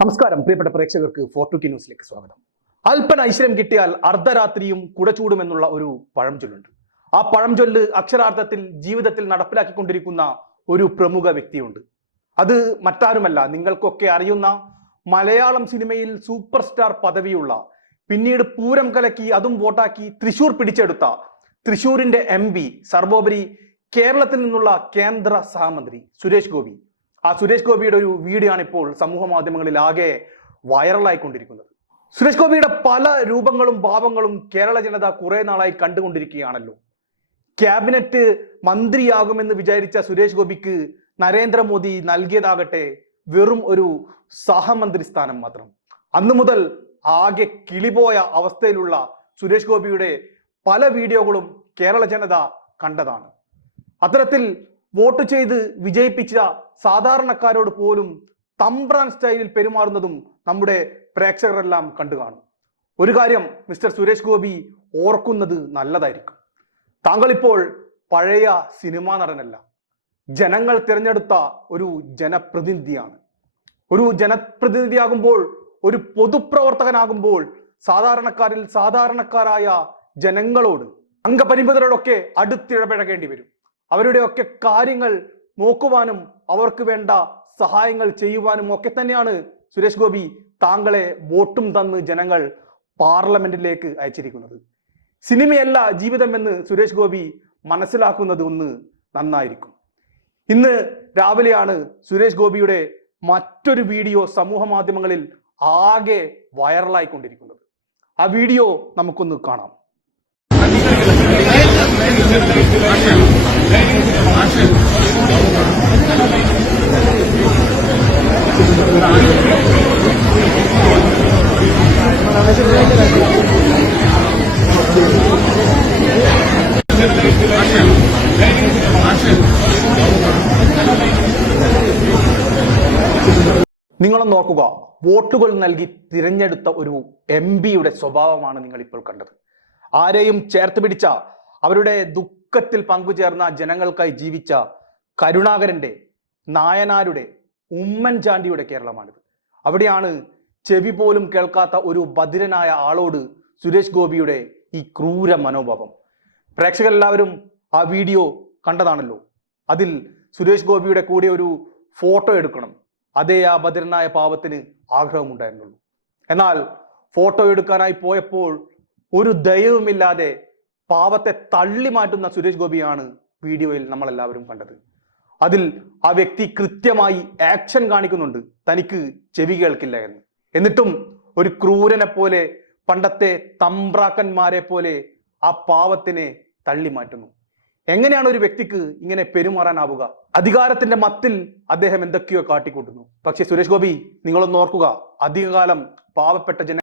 നമസ്കാരം പ്രിയപ്പെട്ട പ്രേക്ഷകർക്ക് ഫോർട്ടുക്കി ന്യൂസിലേക്ക് സ്വാഗതം. അല്പന ഐശ്വര്യം കിട്ടിയാൽ അർദ്ധരാത്രിയും കുടചൂടുമെന്നുള്ള ഒരു പഴംചൊല്ലുണ്ട് ആ പഴംചൊല്ല് അക്ഷരാർത്ഥത്തിൽ ജീവിതത്തിൽ നടപ്പിലാക്കിക്കൊണ്ടിരിക്കുന്ന ഒരു പ്രമുഖ വ്യക്തിയുണ്ട്. അത് മറ്റാരുമല്ല നിങ്ങൾക്കൊക്കെ അറിയുന്ന മലയാളം സിനിമയിൽ സൂപ്പർ സ്റ്റാർ പദവിയുള്ള പിന്നീട് പൂരം കലക്കി അതും വോട്ടാക്കി തൃശൂർ പിടിച്ചെടുത്ത തൃശൂരിന്റെ എം പി സർവോപരി കേരളത്തിൽ നിന്നുള്ള കേന്ദ്ര സഹമന്ത്രി സുരേഷ് ഗോപി. ആ സുരേഷ് ഗോപിയുടെ ഒരു വീഡിയോ ആണ് ഇപ്പോൾ സമൂഹ മാധ്യമങ്ങളിൽ ആകെ വൈറലായിക്കൊണ്ടിരിക്കുന്നത്. സുരേഷ് ഗോപിയുടെ പല രൂപങ്ങളും ഭാവങ്ങളും കേരള ജനത കുറെ നാളായി കണ്ടുകൊണ്ടിരിക്കുകയാണല്ലോ. ക്യാബിനറ്റ് മന്ത്രിയാകുമെന്ന് വിചാരിച്ച സുരേഷ് ഗോപിക്ക് നരേന്ദ്രമോദി നൽകിയതാകട്ടെ വെറും ഒരു സഹമന്ത്രി സ്ഥാനം മാത്രം. അന്നു മുതൽ ആകെ കിളിപോയ അവസ്ഥയിലുള്ള സുരേഷ് ഗോപിയുടെ പല വീഡിയോകളും കേരള ജനത കണ്ടതാണ്. അത്തരത്തിൽ വോട്ട് ചെയ്ത് വിജയിപ്പിച്ച സാധാരണക്കാരോട് പോലും തമ്പ്രാൻ സ്റ്റൈലിൽ പെരുമാറുന്നതും നമ്മുടെ പ്രേക്ഷകരെല്ലാം കണ്ടു കാണും. ഒരു കാര്യം മിസ്റ്റർ സുരേഷ് ഗോപി ഓർക്കുന്നത് നല്ലതായിരിക്കും. താങ്കൾ ഇപ്പോൾ പഴയ സിനിമാ നടനല്ല. ജനങ്ങൾ തിരഞ്ഞെടുത്ത ഒരു ജനപ്രതിനിധിയാണ്. ഒരു ജനപ്രതിനിധിയാകുമ്പോൾ ഒരു പൊതുപ്രവർത്തകനാകുമ്പോൾ സാധാരണക്കാരിൽ സാധാരണക്കാരായ ജനങ്ങളോട് അംഗപരിമിതരോടൊക്കെ അടുത്തിടപഴകേണ്ടി വരും. അവരുടെയൊക്കെ കാര്യങ്ങൾ നോക്കുവാനും അവർക്ക് വേണ്ട സഹായങ്ങൾ ചെയ്യുവാനും ഒക്കെ തന്നെയാണ് സുരേഷ് ഗോപി താങ്കളെ വോട്ടും തന്ന് ജനങ്ങൾ പാർലമെന്റിലേക്ക് അയച്ചിരിക്കുന്നത്. സിനിമയല്ല ജീവിതം എന്ന് സുരേഷ് ഗോപി മനസ്സിലാക്കുന്നത് ഒന്ന് നന്നായിരിക്കും. ഇന്ന് രാവിലെയാണ് സുരേഷ് ഗോപിയുടെ മറ്റൊരു വീഡിയോ സമൂഹ മാധ്യമങ്ങളിൽ ആകെ വൈറലായിക്കൊണ്ടിരിക്കുന്നത്. ആ വീഡിയോ നമുക്കൊന്ന് കാണാം. നിങ്ങളൊന്ന് നോക്കുക വോട്ടുകൾ നൽകി തിരഞ്ഞെടുത്ത ഒരു എം പിയുടെ സ്വഭാവമാണ് നിങ്ങൾ ഇപ്പോൾ കണ്ടത്. ആരെയും ചേർത്ത് പിടിച്ച അവരുടെ ദുഃഖത്തിൽ പങ്കുചേർന്ന ജനങ്ങൾക്കായി ജീവിച്ച കരുണാകരന്റെ നായനാരുടെ ഉമ്മൻചാണ്ടിയുടെ കേരളമാണിത്. അവിടെയാണ് ചെവി പോലും കേൾക്കാത്ത ഒരു ഭദ്രനായ ആളോട് സുരേഷ് ഗോപിയുടെ ഈ ക്രൂര മനോഭാവം. പ്രേക്ഷകരെല്ലാവരും ആ വീഡിയോ കണ്ടതാണല്ലോ. അതിൽ സുരേഷ് ഗോപിയുടെ കൂടെ ഒരു ഫോട്ടോ എടുക്കണം. അതേ ആ ഭദ്രനായ പാവത്തിന് ആഗ്രഹമുണ്ടായിരുന്നുള്ളൂ. എന്നാൽ ഫോട്ടോ എടുക്കാനായി പോയപ്പോൾ ഒരു ദയവുമില്ലാതെ പാവത്തെ തള്ളി മാറ്റുന്ന സുരേഷ് ഗോപിയാണ് വീഡിയോയിൽ നമ്മളെല്ലാവരും കണ്ടത്. അതിൽ ആ വ്യക്തി കൃത്യമായി ആക്ഷൻ കാണിക്കുന്നുണ്ട്. തനിക്ക് ചെവി കേൾക്കില്ല എന്ന്. എന്നിട്ടും ഒരു ക്രൂരനെ പോലെ പണ്ടത്തെ തമ്പ്രാക്കന്മാരെ പോലെ ആ പാവത്തിനെ തള്ളി മാറ്റുന്നു. എങ്ങനെയാണ് ഒരു വ്യക്തിക്ക് ഇങ്ങനെ പെരുമാറാനാവുക? അധികാരത്തിന്റെ മത്തിൽ അദ്ദേഹം എന്തൊക്കെയോ കാട്ടിക്കൂട്ടുന്നു. പക്ഷെ സുരേഷ് ഗോപി നിങ്ങളൊന്ന് ഓർക്കുക അധികകാലം പാവപ്പെട്ട ജന